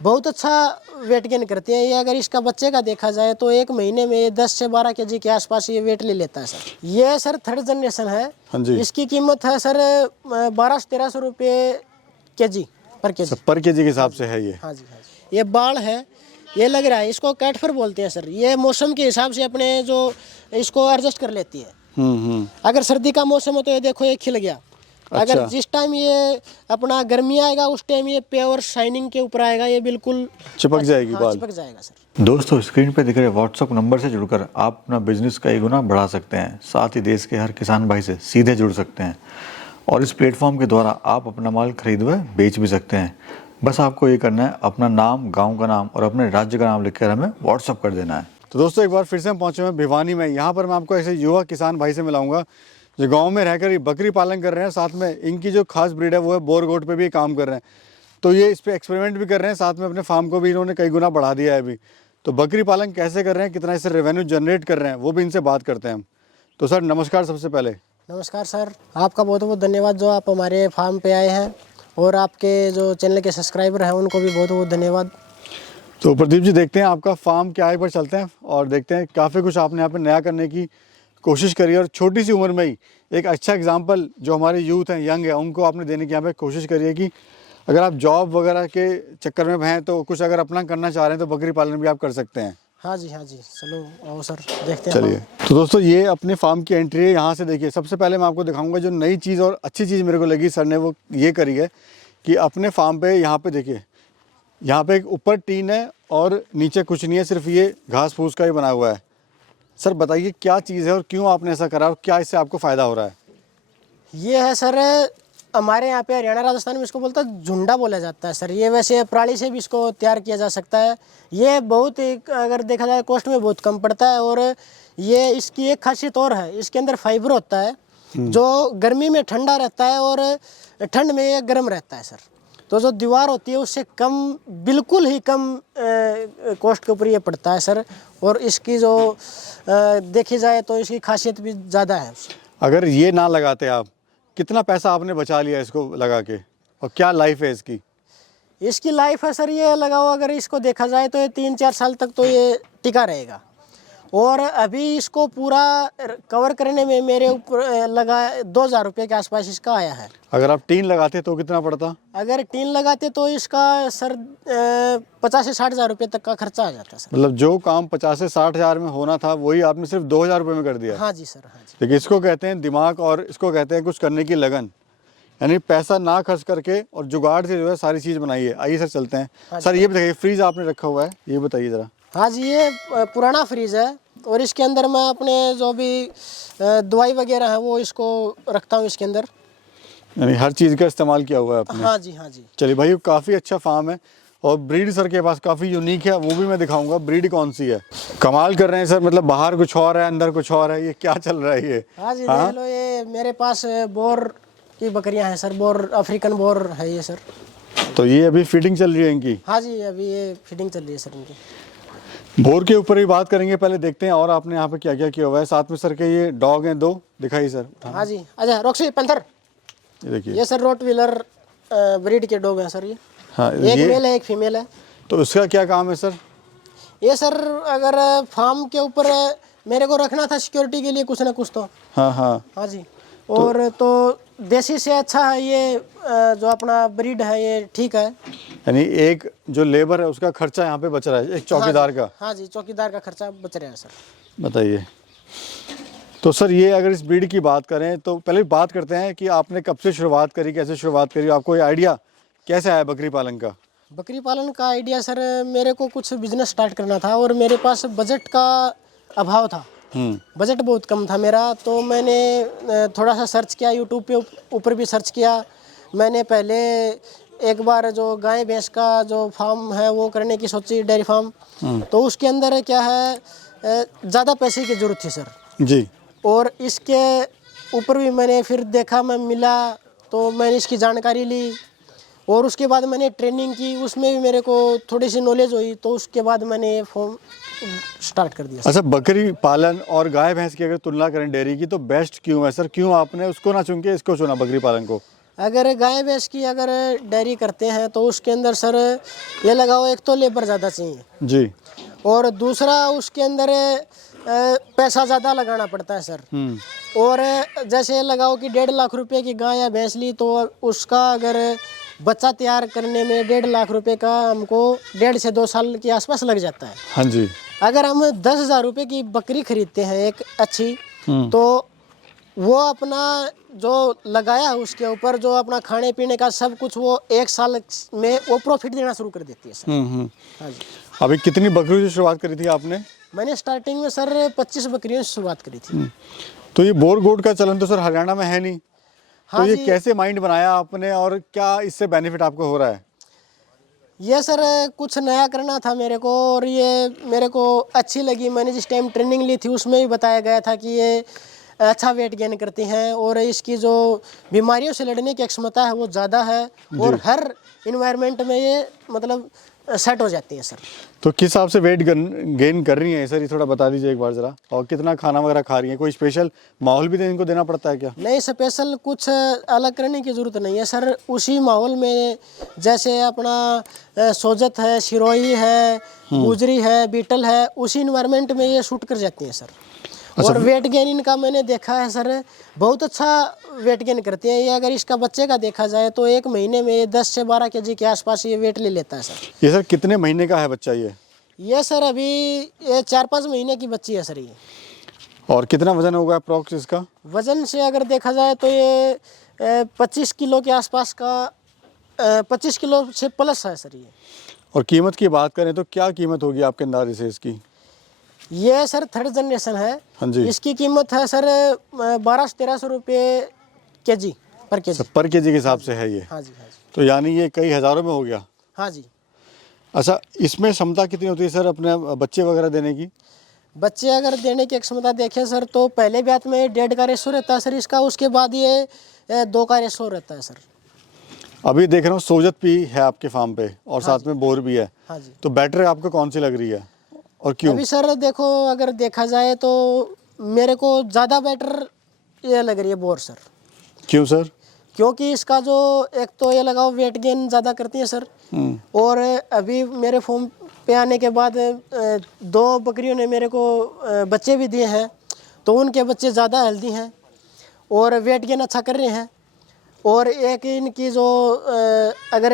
बहुत अच्छा weight gain करती है ये। अगर इसका बच्चे का देखा जाए तो 1 महीने में 10 से 12 केजी के आसपास ये वेट ले लेता है सर। ये सर 3rd जनरेशन है। हाँ जी। इसकी कीमत है सर 1200-1300 रुपये केजी पर केजी। पर केजी के हिसाब से है ये? हाँ जी हाँ जी। ये बाल है, ये लग रहा है, इसको कैटफर बोलते हैं सर। ये मौसम के हिसाब से अपने जो इसको एडजस्ट कर लेती है। अगर सर्दी का मौसम है तो ये देखो ये खिल गया। अच्छा। अगर जिस टाइम ये अपना गर्मी आएगा उस टाइम ये प्योर शाइनिंग के ऊपर आएगा, ये बिल्कुल चिपक जाएगी। हाँ, बाल चिपक जाएगा सर। दोस्तों, स्क्रीन पे दिख रहे व्हाट्सएप नंबर से जुड़कर आप अपना बिजनेस कई गुना बढ़ा सकते हैं। साथ ही देश के हर किसान भाई से सीधे जुड़ सकते हैं और इस प्लेटफॉर्म के द्वारा आप अपना माल खरीद व बेच भी सकते हैं। बस आपको ये करना है, अपना नाम, गांव का नाम और अपने राज्य का नाम लिखकर हमें व्हाट्सअप कर देना है। तो दोस्तों, एक बार फिर से हम पहुंचे हैं भिवानी में। यहाँ पर मैं आपको ऐसे युवा किसान भाई से मिलाऊंगा जो गांव में रहकर ये बकरी पालन कर रहे हैं। साथ में इनकी जो खास ब्रीड है वो है बोर गोट पे भी काम कर रहे हैं। तो ये इस पर एक्सपेरिमेंट भी कर रहे हैं, साथ में अपने फार्म को भी इन्होंने कई गुना बढ़ा दिया है अभी। तो बकरी पालन कैसे कर रहे हैं, कितना इससे रेवेन्यू जनरेट कर रहे हैं, वो भी इनसे बात करते हैं हम। तो सर नमस्कार। सबसे पहले नमस्कार सर, आपका बहुत बहुत धन्यवाद जो आप हमारे फार्म पे आए हैं, और आपके जो चैनल के सब्सक्राइबर हैं उनको भी बहुत बहुत धन्यवाद। तो प्रदीप जी, देखते हैं आपका फार्म क्या है, पर चलते हैं और देखते हैं। काफ़ी कुछ आपने यहाँ पे नया करने की कोशिश करी है और छोटी सी उम्र में ही एक अच्छा एग्जांपल जो हमारे यूथ हैं, यंग है, उनको आपने देने की यहाँ पे कोशिश करी है कि अगर आप जॉब वगैरह के चक्कर में हैं तो कुछ अगर अपना करना चाह रहे हैं तो बकरी पालन भी आप कर सकते हैं। हाँ जी चलो आओ सर, देखते हैं। चलिए। तो दोस्तों, ये अपने फार्म की एंट्री है। यहाँ से देखिए, सबसे पहले मैं आपको दिखाऊंगा जो नई चीज़ और अच्छी चीज़ मेरे को लगी सर ने, वो ये करी है कि अपने फार्म पे यहाँ पे देखिए, यहाँ पे एक ऊपर टीन है और नीचे कुछ नहीं है, सिर्फ ये घास फूस का ही बना हुआ है। सर बताइए क्या चीज़ है और क्यों आपने ऐसा करा और क्या इससे आपको फ़ायदा हो रहा है? ये है सर, हमारे यहाँ पे हरियाणा राजस्थान में इसको बोलता है झुंडा बोला जाता है सर। ये वैसे पराली से भी इसको तैयार किया जा सकता है। ये बहुत अगर देखा जाए कॉस्ट में बहुत कम पड़ता है। और ये इसकी एक खासियत और है, इसके अंदर फाइबर होता है जो गर्मी में ठंडा रहता है और ठंड में ये गर्म रहता है सर। तो जो दीवार होती है उससे कम, बिल्कुल ही कम कॉस्ट के ऊपर ये पड़ता है सर। और इसकी जो देखी जाए तो इसकी खासियत भी ज़्यादा है। अगर ये ना लगाते आप, कितना पैसा आपने बचा लिया इसको लगा के, और क्या लाइफ है इसकी? इसकी लाइफ है सर, ये लगाओ अगर इसको देखा जाए तो ये 3-4 साल तक तो ये टिका रहेगा। और अभी इसको पूरा कवर करने में मेरे ऊपर लगा 2000 रुपये के आसपास इसका आया है। अगर आप टीन लगाते तो कितना पड़ता? अगर टीन लगाते तो इसका सर 50 से 60 हज़ार रुपये तक का खर्चा आ जाता सर। मतलब जो काम 50 से 60 हज़ार में होना था वही आपने सिर्फ 2000 रुपये में कर दिया? हाँ जी सर, हाँ जी। देखिए, इसको कहते हैं दिमाग और इसको कहते हैं कुछ करने की लगन। यानी पैसा ना खर्च करके और जुगाड़ से जो है सारी चीज़ बनाई है। आइए सर चलते हैं। हाँ सर ये बताइए, फ्रीज आपने रखा हुआ है, ये बताइए ज़रा। हाँ जी, ये पुराना फ्रीज है और इसके अंदर मैं अपने जो भी दवाई वगैरह है वो इसको रखता हूँ इसके अंदर। यानी हर चीज़ का इस्तेमाल किया हुआ है आपने? हाँ जी हाँ जी। चलिए भाई, काफ़ी अच्छा फार्म है और ब्रीड सर के पास काफ़ी यूनिक है, वो भी मैं दिखाऊंगा। ब्रीड कौन सी है? कमाल कर रहे हैं सर, मतलब बाहर कुछ और है अंदर कुछ और है, ये क्या चल रहा है ये? हाँ जी देख लो, ये मेरे पास बोर की बकरियां हैं सर, बोर अफ्रीकन बोर है ये सर। तो ये अभी फीडिंग चल रही है इनकी? हाँ जी, अभी ये फीडिंग चल रही है सर इनकी। बोर के ऊपर ही बात करेंगे, पहले देखते हैं और आपने यहाँ पे क्या क्या किया हुआ है। साथ में सर के ये डॉग हैं 2, दिखाइए सर। हाँ जी, अच्छा रॉक्सी पैंथर, ये देखिए, ये सर रोट व्हीलर ब्रीड के डॉग हैं सर ये। हाँ एक ये मेल है एक फीमेल है। तो इसका क्या काम है सर? ये सर अगर फार्म के ऊपर मेरे को रखना था सिक्योरिटी के लिए कुछ ना कुछ तो। हाँ हाँ जी। और तो देसी से अच्छा है ये जो अपना ब्रीड है ये ठीक है। यानी एक जो लेबर है उसका खर्चा यहाँ पे बच रहा है, एक चौकीदार का? हाँ जी, चौकीदार का खर्चा बच रहा है सर। बताइए। तो सर ये अगर इस ब्रीड की बात करें तो पहले बात करते हैं कि आपने कब से शुरुआत करी, कैसे शुरुआत करी, आपको ये आइडिया कैसे आया बकरी पालन का? बकरी पालन का आइडिया सर, मेरे को कुछ बिजनेस स्टार्ट करना था और मेरे पास बजट का अभाव था। बजट बहुत कम था मेरा, तो मैंने थोड़ा सा सर्च किया, यूट्यूब पे ऊपर भी सर्च किया। मैंने पहले एक बार जो गाय भैंस का जो फार्म है वो करने की सोची, डेयरी फार्म। तो उसके अंदर क्या है, ज़्यादा पैसे की ज़रूरत थी सर जी। और इसके ऊपर भी मैंने फिर देखा, मैं मिला तो मैंने इसकी जानकारी ली और उसके बाद मैंने ट्रेनिंग की, उसमें भी मेरे को थोड़ी सी नॉलेज हुई, तो उसके बाद मैंने ये फॉर्म स्टार्ट कर दिया। अच्छा, बकरी पालन और गाय भैंस की अगर तुलना करें डेयरी की तो बेस्ट क्यों है सर? क्यों आपने उसको ना चुन के इसको चुना, बकरी पालन को? अगर गाय भैंस की अगर डेयरी करते हैं तो उसके अंदर सर ये लगाओ, एक तो लेबर ज़्यादा चाहिए जी। और दूसरा उसके अंदर पैसा ज़्यादा लगाना पड़ता है सर। और जैसे लगाओ कि 1.5 लाख रुपए की गाय या भैंस ली तो उसका अगर बच्चा तैयार करने में 1.5 लाख रुपए का हमको 1.5 से 2 साल के आसपास लग जाता है। हाँ जी। अगर हम 10,000 रुपए की बकरी खरीदते हैं एक अच्छी, तो वो अपना जो लगाया है उसके ऊपर जो अपना खाने पीने का सब कुछ वो 1 साल में वो प्रॉफिट देना शुरू कर देती है सर। हाँ जी। अभी कितनी बकरियों से शुरुआत करी थी आपने? मैंने स्टार्टिंग में सर 25 बकरियों से शुरुआत करी थी। तो ये बोर गोट का चलन तो सर हरियाणा में है नहीं, हाँ तो ये जी। कैसे माइंड बनाया आपने और क्या इससे बेनिफिट आपको हो रहा है? ये सर कुछ नया करना था मेरे को और ये मेरे को अच्छी लगी। मैंने जिस टाइम ट्रेनिंग ली थी उसमें भी बताया गया था कि ये अच्छा वेट गेन करती हैं और इसकी जो बीमारियों से लड़ने की क्षमता है वो ज़्यादा है और हर इन्वायरमेंट में ये मतलब सेट हो जाती है सर। तो किस हिसाब से वेट गेन कर रही हैं सर, ये थोड़ा बता दीजिए एक बार ज़रा, और कितना खाना वगैरह खा रही हैं? कोई स्पेशल माहौल भी इनको देना पड़ता है क्या? नहीं, स्पेशल कुछ अलग करने की ज़रूरत नहीं है सर। उसी माहौल में जैसे अपना सोजत है, सिरोही है, गुजरी है, बीटल है, उसी इन्वायरमेंट में ये शूट कर जाती हैं सर। और वेट गेन इनका मैंने देखा है सर, बहुत अच्छा वेट गेन करते हैं ये। अगर इसका बच्चे का देखा जाए तो 1 महीने में ये 10 से 12 kg के आसपास ये वेट ले लेता है सर। ये सर कितने महीने का है बच्चा ये सर अभी ये 4-5 महीने की बच्ची है सर ये। और कितना वजन होगा अप्रॉक्स इसका? वजन से अगर देखा जाए तो ये 25 किलो के आसपास का 25 किलो से प्लस है सर ये। और कीमत की बात करें तो क्या कीमत होगी आपके अंदाजे से इसकी? ये सर 3rd जनरेशन है। हाँ जी। इसकी कीमत है सर 1200-1300 रुपये kg पर केजी। पर केजी के हिसाब से है ये? हाँ जी, हाँ जी। तो यानी ये कई हज़ारों में हो गया। हाँ जी। अच्छा, इसमें क्षमता कितनी होती है सर अपने बच्चे वगैरह देने की? बच्चे अगर देने की क्षमता देखें सर तो पहले ब्यात में 1.5 का रेशो रहता है सर इसका, उसके बाद ये 2 का रेशो रहता है सर। अभी देख रहा हूँ सोजत भी है आपके फार्म पे और साथ में बोर भी है। हाँ जी। तो बेटर आपको कौन सी लग रही है और क्यों? अभी सर देखो अगर देखा जाए तो मेरे को ज़्यादा बेटर ये लग रही है बोर सर। क्यों सर? क्योंकि इसका जो एक तो ये लगाओ वेट गेन ज़्यादा करती है सर, और अभी मेरे फॉर्म पे आने के बाद 2 बकरियों ने मेरे को बच्चे भी दिए हैं, तो उनके बच्चे ज़्यादा हेल्दी हैं और वेट गेन अच्छा कर रहे हैं। और एक इनकी जो अगर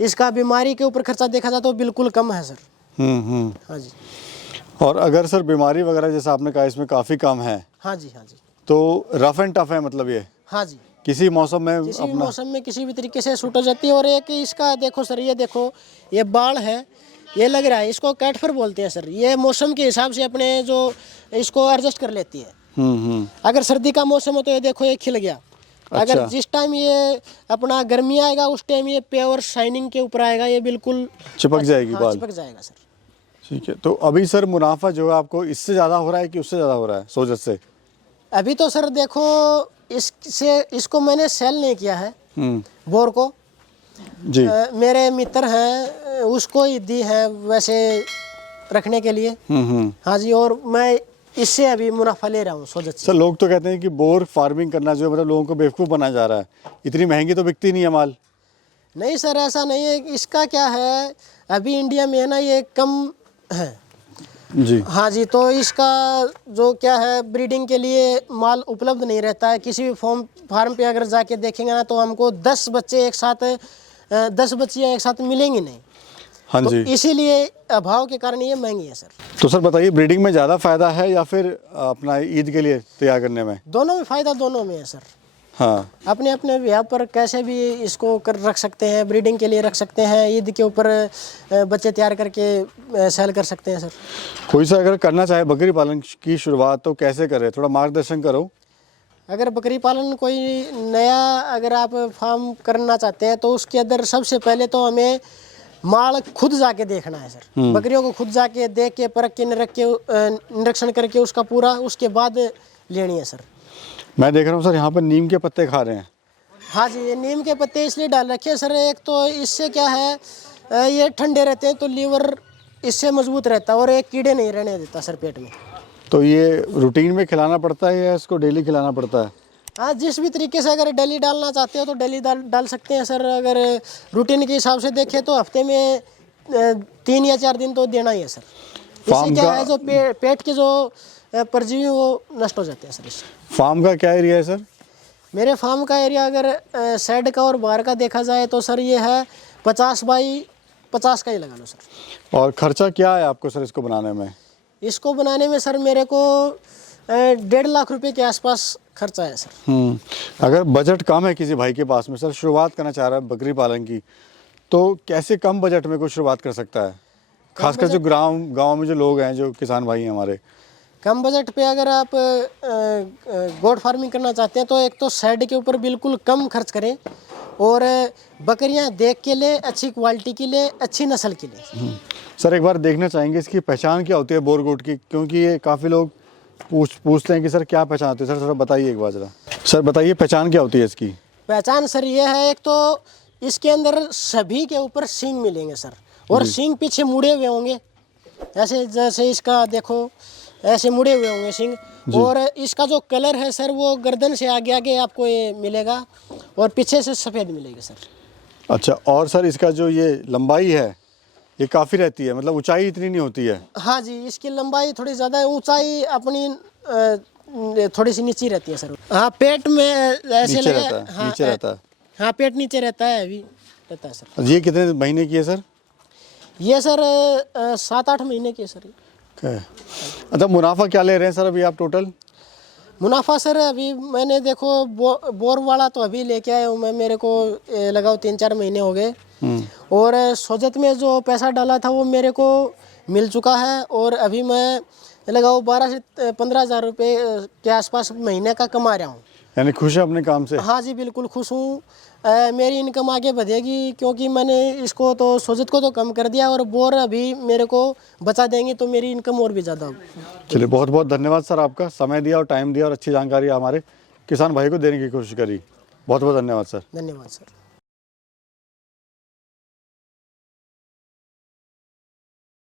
इसका बीमारी के ऊपर खर्चा देखा जाए तो बिल्कुल कम है सर। हाँ जी। और अगर सर बीमारी वगैरह जैसा आपने कहा इसमें काफ़ी कम है? हाँ जी, हाँ जी। तो रफ एंड टफ है मतलब ये? हाँ जी। किसी मौसम में किसी भी मौसम में किसी भी तरीके से शूट हो जाती है। और एक इसका देखो सर, ये देखो ये बाल है, ये लग रहा है, इसको कैटफर बोलते हैं सर। ये मौसम के हिसाब से अपने जो इसको एडजस्ट कर लेती है। अगर सर्दी का मौसम हो तो ये देखो ये खिल गया। अच्छा। अगर जिस टाइम ये अपना गर्मी आएगा उस टाइम ये प्योर शाइनिंग के ऊपर आएगा, ये बिल्कुल चिपक जाएगी हाँ, बाल? चिपक जाएगा सर। ठीक है। तो अभी सर मुनाफा जो है आपको इससे ज़्यादा हो रहा है कि उससे ज़्यादा हो रहा है सोजत से? अभी तो सर देखो इसको मैंने सेल नहीं किया है बोर को जी। मेरे मित्र हैं उसको ही दी है वैसे रखने के लिए। हाँ जी। और मैं इससे अभी मुनाफा ले रहा हूँ सोजत से। सर लोग तो कहते हैं कि बोर फार्मिंग करना जो है मतलब लोगों को बेवकूफ़ बनाया जा रहा है, इतनी महंगी तो बिकती नहीं है माल। नहीं सर, ऐसा नहीं है। इसका क्या है, अभी इंडिया में है ना ये कम है जी। हाँ जी। तो इसका जो क्या है ब्रीडिंग के लिए माल उपलब्ध नहीं रहता है। किसी भी फार्म पे अगर जाके देखेंगे ना तो हमको 10 बच्चे एक साथ 10 बच्चियाँ एक साथ मिलेंगी नहीं। हाँ तो जी। इसीलिए अभाव के कारण ये महंगी है सर। तो सर बताइए ब्रीडिंग में ज़्यादा फ़ायदा है या फिर अपना ईद के लिए तैयार करने में? दोनों में फ़ायदा दोनों में है सर। हाँ। अपने अपने यहाँ पर कैसे भी इसको कर रख सकते हैं, ब्रीडिंग के लिए रख सकते हैं, ईद के ऊपर बच्चे तैयार करके सेल कर सकते हैं सर। कोई सा अगर करना चाहे बकरी पालन की शुरुआत तो कैसे करे, थोड़ा मार्गदर्शन करो। अगर बकरी पालन कोई नया अगर आप फार्म करना चाहते हैं तो उसके अंदर सबसे पहले तो हमें माल खुद जाके देखना है सर। बकरियों को खुद जाके देख के परख के निरीक्षण करके उसका पूरा उसके बाद लेनी है सर। मैं देख रहा हूँ सर यहाँ पर नीम के पत्ते खा रहे हैं। हाँ जी, ये नीम के पत्ते इसलिए डाल रखे हैं सर, एक तो इससे क्या है ये ठंडे रहते हैं तो लीवर इससे मजबूत रहता है और एक कीड़े नहीं रहने देता सर पेट में। तो ये रूटीन में खिलाना पड़ता है या इसको डेली खिलाना पड़ता है? हाँ, जिस भी तरीके से अगर डेली डालना चाहते हो तो डेली डाल सकते हैं सर। अगर रूटीन के हिसाब से देखें तो हफ्ते में 3 या 4 दिन तो देना ही है सर। इससे फार्म क्या का- है, जो पेट के जो परजीवी वो नष्ट हो जाते हैं सर इससे। फार्म का क्या एरिया है सर? मेरे फार्म का एरिया अगर साइड का और बाहर का देखा जाए तो सर ये है 50 बाई 50 का ही लगा लो सर। और खर्चा क्या है आपको सर इसको बनाने में? इसको बनाने में सर मेरे को 1.5 लाख रुपए के आसपास खर्चा है सर। अगर बजट कम है किसी भाई के पास में, सर शुरुआत करना चाह रहा है बकरी पालन की, तो कैसे कम बजट में कोई शुरुआत कर सकता है? खासकर जो गांव में जो लोग हैं, जो किसान भाई हैं हमारे। कम बजट पे अगर आप गोट फार्मिंग करना चाहते हैं तो एक तो शेड के ऊपर बिल्कुल कम खर्च करें और बकरियां देख के ले, अच्छी क्वालिटी के लिए, अच्छी नस्ल के लिए। सर एक बार देखना चाहेंगे इसकी पहचान क्या होती है बोर गोट की, क्योंकि ये काफ़ी लोग पूछते हैं कि सर क्या पहचान होती है। सर थोड़ा बताइए एक बार ज़रा। सर बताइए पहचान क्या होती है इसकी? पहचान सर ये है, एक तो इसके अंदर सभी के ऊपर सींग मिलेंगे सर, और सींग पीछे मुड़े हुए होंगे, ऐसे जैसे इसका देखो ऐसे मुड़े हुए होंगे सींग। और इसका जो कलर है सर वो गर्दन से आगे आगे आपको ये मिलेगा और पीछे से सफ़ेद मिलेगी सर। अच्छा, और सर इसका जो ये लंबाई है ये काफ़ी रहती है, मतलब ऊंचाई इतनी नहीं होती है? हाँ जी, इसकी लंबाई थोड़ी ज़्यादा है, ऊंचाई अपनी थोड़ी सी नीचे रहती है सर। हाँ, पेट में ऐसे नीचे लगे। रहता है, हाँ, नीचे रहता है। हाँ, पेट नीचे रहता है, अभी रहता है सर। ये कितने महीने की है सर? ये सर 7-8 महीने की है सर। अच्छा, मुनाफा क्या ले रहे हैं सर अभी आप टोटल? मुनाफा सर अभी मैंने देखो बोर वाला तो अभी लेके आया हूँ मैं, मेरे को लगाओ 3-4 महीने हो गए। और सोजत में जो पैसा डाला था वो मेरे को मिल चुका है, और अभी मैं लगाओ 12 से 15 हज़ार रुपये के आसपास महीने का कमा रहा हूँ। यानी खुश है अपने काम से? हाँ जी, बिल्कुल खुश हूँ। मेरी इनकम आगे बढ़ेगी, क्योंकि मैंने इसको तो सोजत को तो कम कर दिया और बोर अभी मेरे को बचा देंगे तो मेरी इनकम और भी ज़्यादा होगी। चलिए, बहुत बहुत धन्यवाद सर, आपका समय दिया और टाइम दिया और अच्छी जानकारी हमारे किसान भाई को देने की कोशिश करी। बहुत बहुत धन्यवाद सर। धन्यवाद सर।